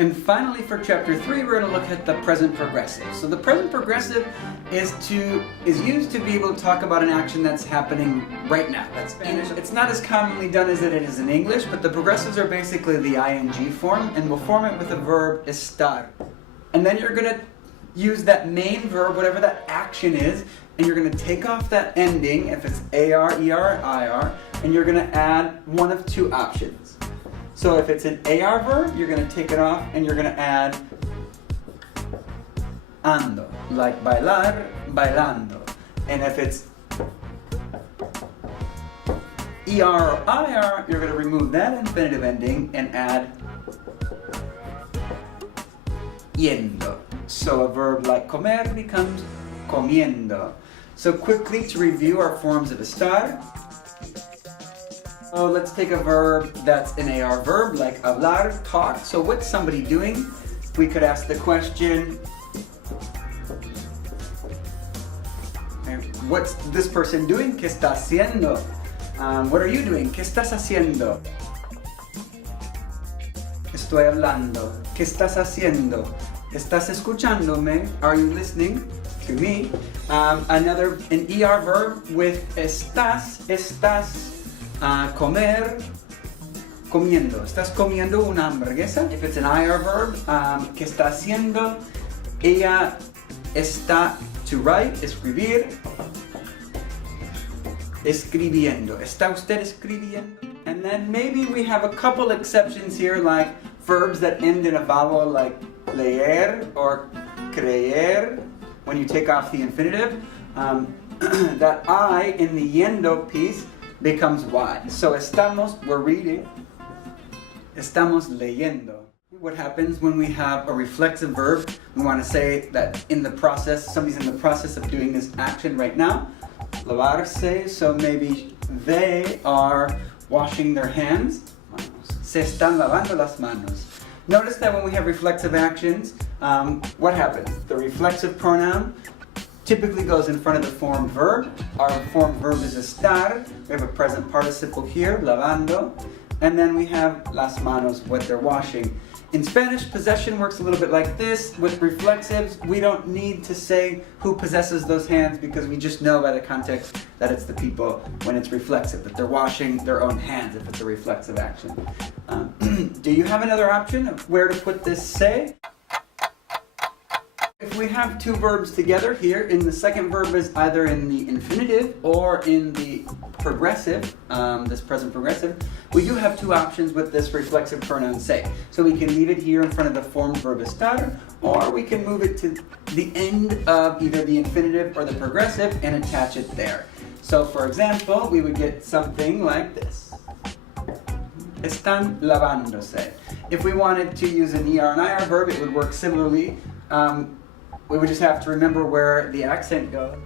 And finally, for chapter 3, we're going to look at the present progressive. So the present progressive is used to be able to talk about an action that's happening right now. That's Spanish. It's not as commonly done as it is in English, but the progressives are basically the ing form, and we'll form it with the verb estar. And then you're going to use that main verb, whatever that action is, and you're going to take off that ending, if it's AR, ER, IR, and you're going to add one of two options. So if it's an AR verb, you're going to take it off and you're going to add ando, like bailar, bailando. And if it's ER or IR, you're going to remove that infinitive ending and add yendo. So a verb like comer becomes comiendo. So quickly to review our forms of estar. So let's take a verb that's an AR verb, like hablar, talk. So what's somebody doing? We could ask the question, what's this person doing? ¿Qué está haciendo? What are you doing? ¿Qué estás haciendo? Estoy hablando. ¿Qué estás haciendo? ¿Estás escuchándome? Are you listening to me? An ER verb with estás, comer, comiendo. ¿Estás comiendo una hamburguesa? If it's an IR verb, ¿qué está haciendo? Ella está, to write, escribir. Escribiendo. ¿Está usted escribiendo? And then maybe we have a couple exceptions here, like verbs that end in a vowel, like leer or creer, when you take off the infinitive. That I in the yendo piece becomes Y. So estamos, we're reading. Estamos leyendo. What happens when we have a reflexive verb? We want to say that in the process, somebody's in the process of doing this action right now. Lavarse, so maybe they are washing their hands. Se están lavando las manos. Notice that when we have reflexive actions, what happens? The reflexive pronoun typically goes in front of the formed verb. Our formed verb is estar. We have a present participle here, lavando. And then we have las manos, what they're washing. In Spanish, possession works a little bit like this. With reflexives, we don't need to say who possesses those hands because we just know by the context that it's the people when it's reflexive, that they're washing their own hands if it's a reflexive action. Do you have another option of where to put this se? If we have two verbs together here, in the second verb is either in the infinitive or in the progressive, this present progressive, we do have two options with this reflexive pronoun se. So we can leave it here in front of the formed verb estar, or we can move it to the end of either the infinitive or the progressive and attach it there. So for example, we would get something like this. Están lavándose. If we wanted to use an ER and IR verb, it would work similarly. We would just have to remember where the accent goes.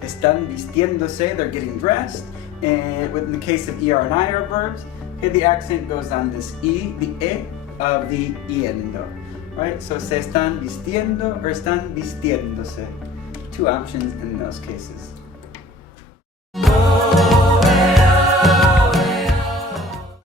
Están vistiéndose, they're getting dressed. And in the case of ER and IR verbs, here the accent goes on this E, the E of the yendo. Right? So se están vistiendo or están vistiéndose. Two options in those cases.